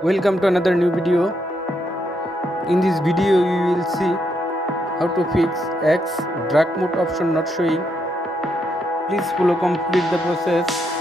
Welcome to another new video. In this video you will see how to fix X dark mode option not showing. Please follow complete the process.